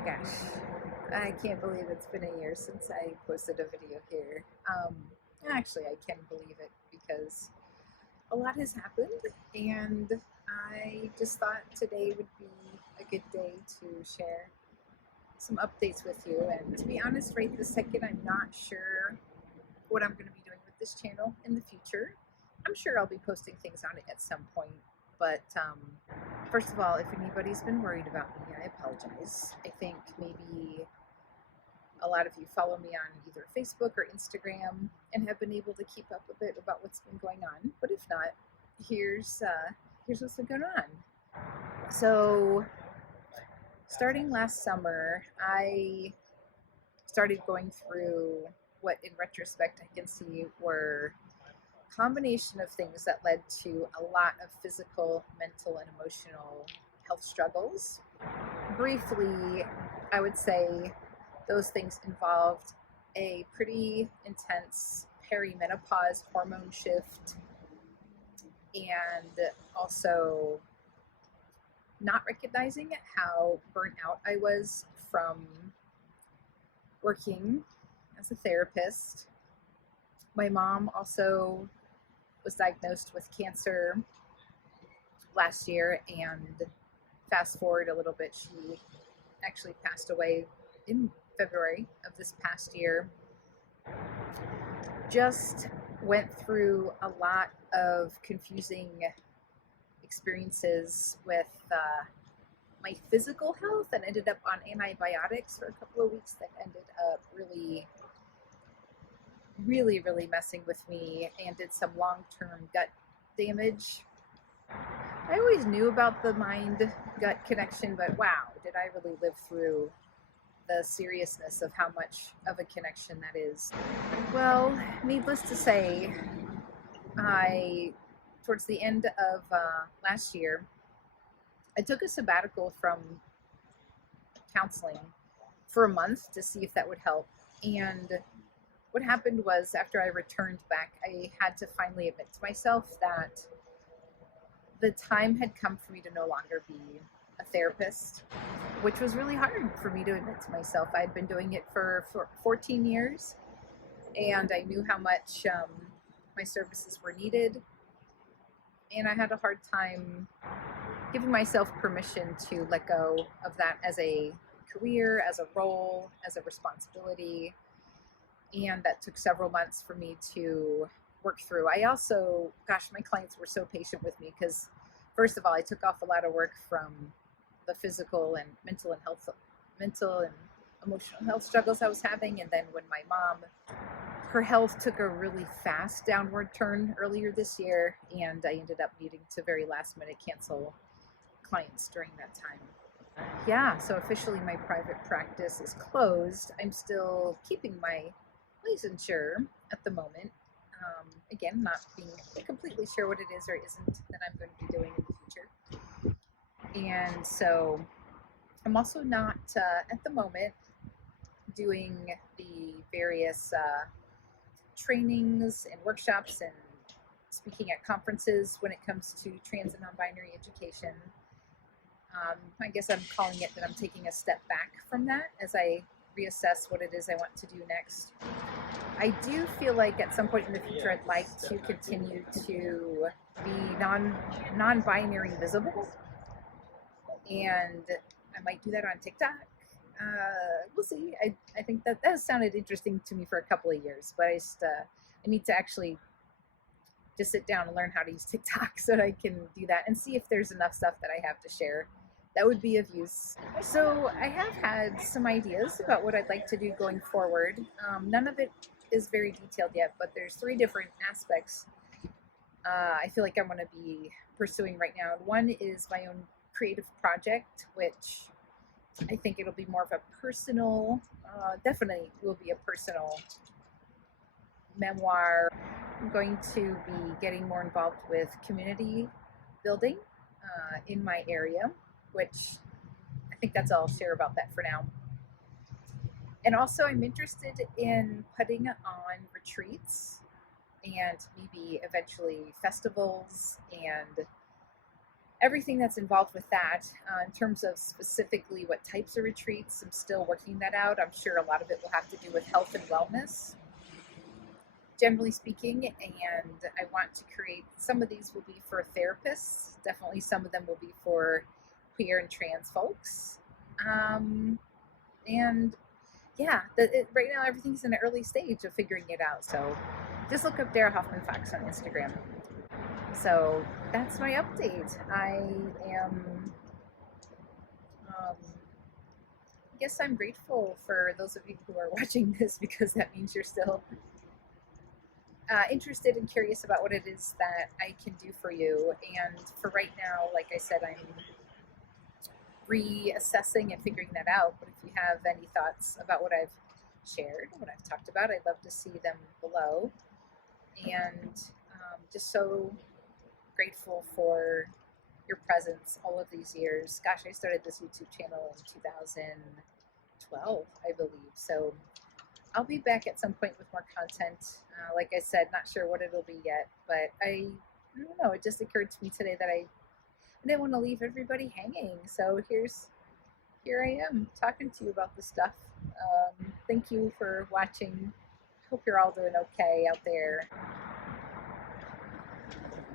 my gosh, I can't believe it's been a year since I posted a video here. Actually, I can believe it because a lot has happened, and I just thought today would be a good day to share some updates with you. And to be honest, right this second, I'm not sure what I'm going to be doing with this channel in the future. I'm sure I'll be posting things on it at some point, but first of all, if anybody's been worried about me, I apologize. I think maybe a lot of you follow me on either Facebook or Instagram and have been able to keep up a bit about what's been going on. But if not, here's what's been going on. So, starting last summer, I started going through what, in retrospect, I can see were a combination of things that led to a lot of physical, mental, and emotional health struggles. Briefly, I would say those things involved a pretty intense perimenopause hormone shift, and also not recognizing how burnt out I was from working as a therapist. My mom also was diagnosed with cancer last year, and fast forward a little bit, she actually passed away in February of this past year. Just went through a lot of confusing experiences with my physical health, and ended up on antibiotics for a couple of weeks that ended up really messing with me and did some long-term gut damage. I always knew about the mind-gut connection, but wow, did I really live through the seriousness of how much of a connection that is. Well, needless to say, towards the end of last year, I took a sabbatical from counseling for a month to see if that would help. And what happened was, after I returned back, I had to finally admit to myself that the time had come for me to no longer be a therapist, which was really hard for me to admit to myself. I'd been doing it for 14 years, and I knew how much my services were needed, and I had a hard time giving myself permission to let go of that as a career, as a role, as a responsibility. And that took several months for me to work through. I also, my clients were so patient with me because, first of all, I took off a lot of work from the physical and mental and emotional health struggles I was having. And then when my mom, her health took a really fast downward turn earlier this year, and I ended up needing to very last minute cancel clients during that time. Yeah, so officially my private practice is closed. I'm still keeping my licensure at the moment. Again, not being completely sure what it is or isn't that I'm going to be doing in the future. And so I'm also not, at the moment, doing the various trainings and workshops and speaking at conferences when it comes to trans and non-binary education. I guess I'm calling it that I'm taking a step back from that as I reassess what it is I want to do next. I do feel like at some point in the future I'd like to continue to be non-binary visible, and I might do that on TikTok. We'll see. I think that has sounded interesting to me for a couple of years, but I need to actually just sit down and learn how to use TikTok so that I can do that and see if there's enough stuff that I have to share that would be of use. So I have had some ideas about what I'd like to do going forward. None of it is very detailed yet, but there's 3 different aspects I feel like I'm going to be pursuing right now. One is my own creative project, which I think it'll be more of a personal, definitely will be a personal memoir. I'm going to be getting more involved with community building in my area, which I think that's all I'll share about that for now. And also I'm interested in putting on retreats and maybe eventually festivals and everything that's involved with that. In terms of specifically what types of retreats, I'm still working that out. I'm sure a lot of it will have to do with health and wellness, generally speaking. And I want to create, some of these will be for therapists. Definitely some of them will be for queer and trans folks. And yeah, right now everything's in an early stage of figuring it out. So just look up Dara Hoffman Fox on Instagram. So that's my update. I guess I'm grateful for those of you who are watching this, because that means you're still interested and curious about what it is that I can do for you. And for right now, like I said, I'm reassessing and figuring that out. But if you have any thoughts about what I've shared, what I've talked about, I'd love to see them below. And just so grateful for your presence all of these years. Gosh, I started this YouTube channel in 2012, I believe. So I'll be back at some point with more content. Like I said, not sure what it'll be yet, but I don't know. It just occurred to me today that I didn't want to leave everybody hanging. So here I am talking to you about this stuff. Thank you for watching. Hope you're all doing okay out there.